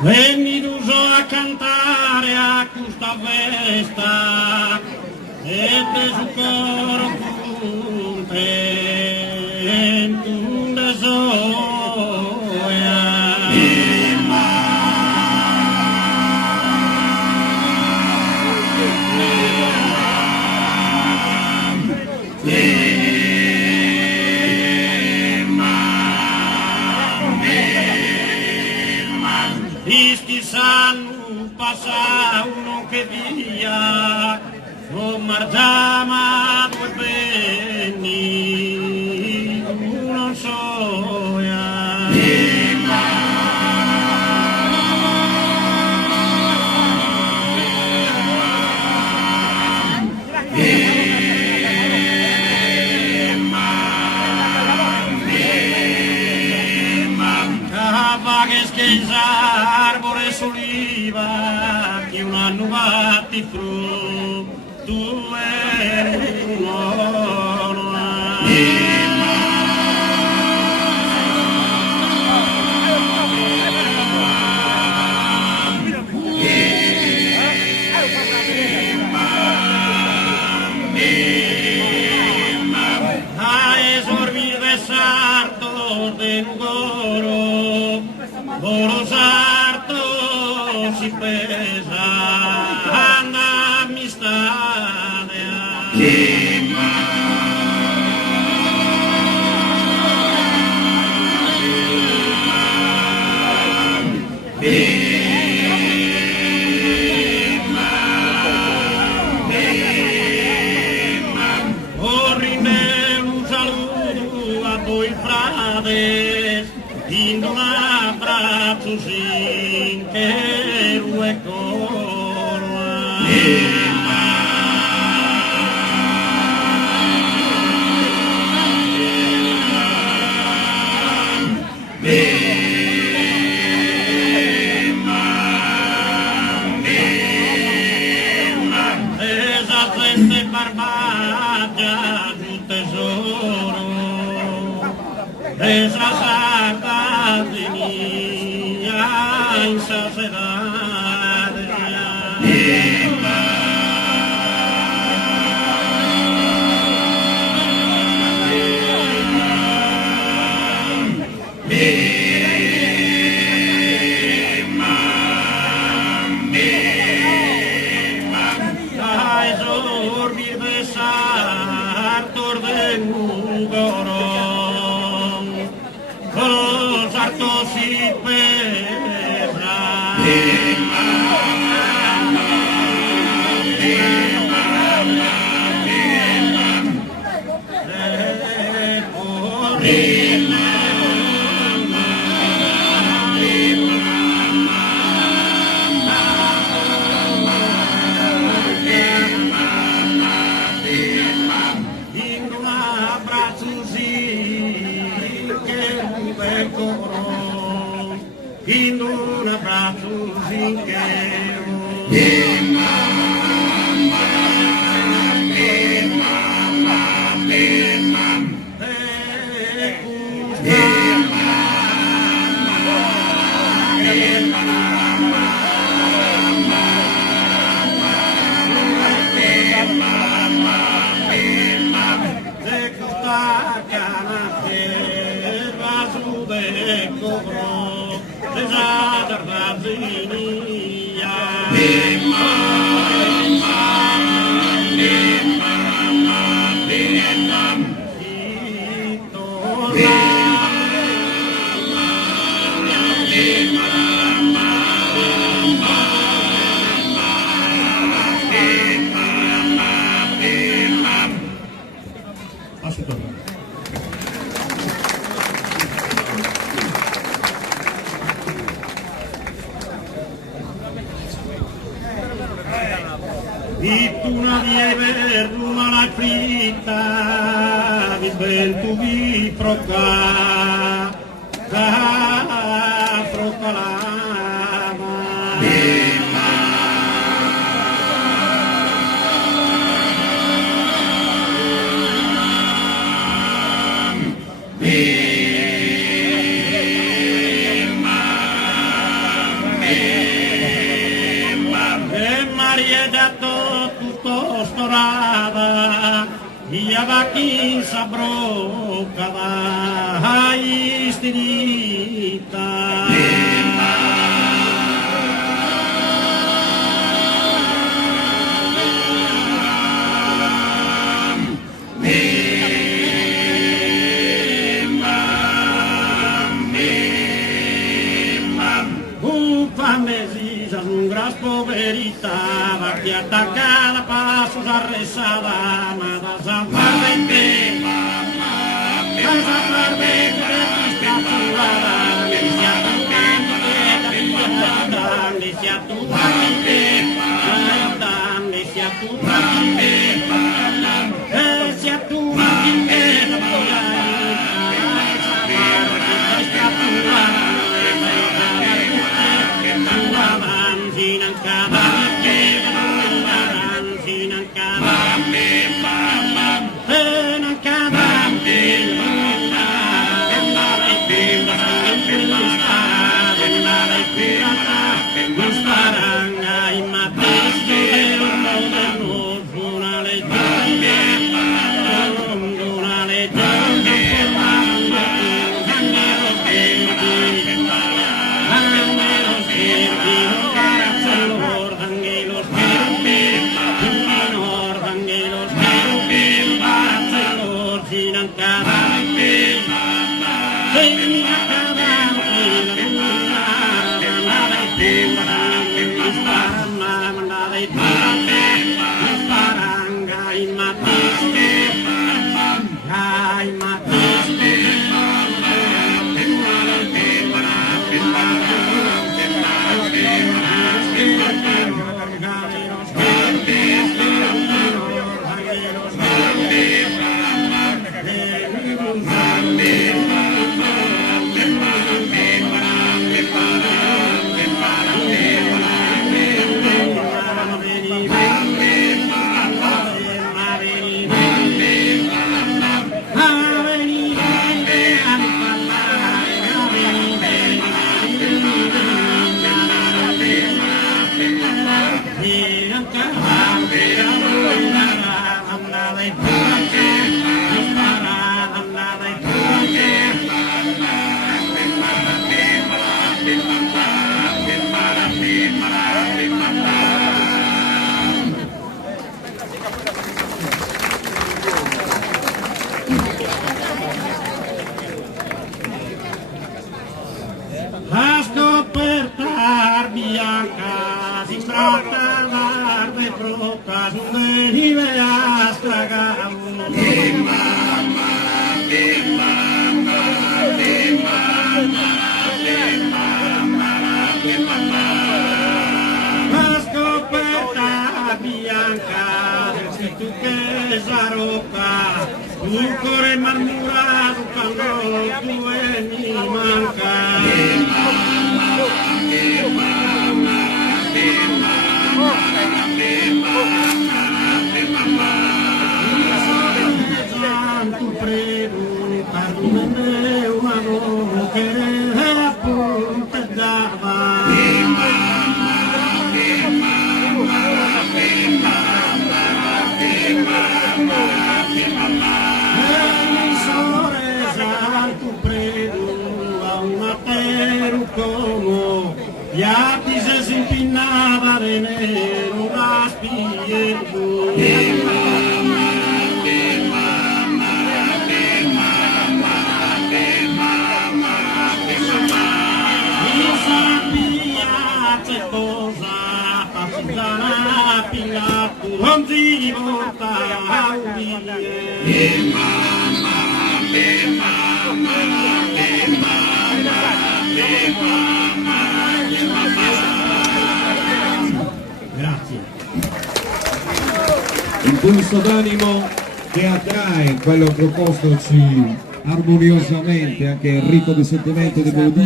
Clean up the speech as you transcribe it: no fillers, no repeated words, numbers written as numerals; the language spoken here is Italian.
Venidos a cantare a questa festa e per su coro contento una gioia. Isti sanno passa uno che via, non margiama due penni, uno soia. Che arbore soliva che un anno batti fru tu eri a esorvir de sartos de Nugoro Oro sarto si pesa un'amistade. Orrine un saluto a tuoi frades in un abbraccio sincero e esa gente barbaglia giù tesoro esa santa mia in sociedade. In un abbraccio sincero. E tu non devi ruma la fritta, di bel tu vi frocca, frocca lama. E Maria dato tutto storada, ia vaki sabrokada, hai stirita. Un gras poverita, va que atacada, pasos arrezada, nada salvarme, salvarme, está chulada, licia tu canta, licia tu canta, licia tu La scoperta bianca si tratta d'arme brutta su venive a stragare. La scoperta bianca del sito che sarocca, un cuore marmurato quando tu mi manca. Tanto prego, perdonami un amore che appunto dava. Como ya ti se empinaba de enero raspiendo. Y sabía che cosa passava pila tu non ti porta Grazie. Impulso d'animo che attrae quello propostoci armoniosamente anche ricco di sentimento e di melodia.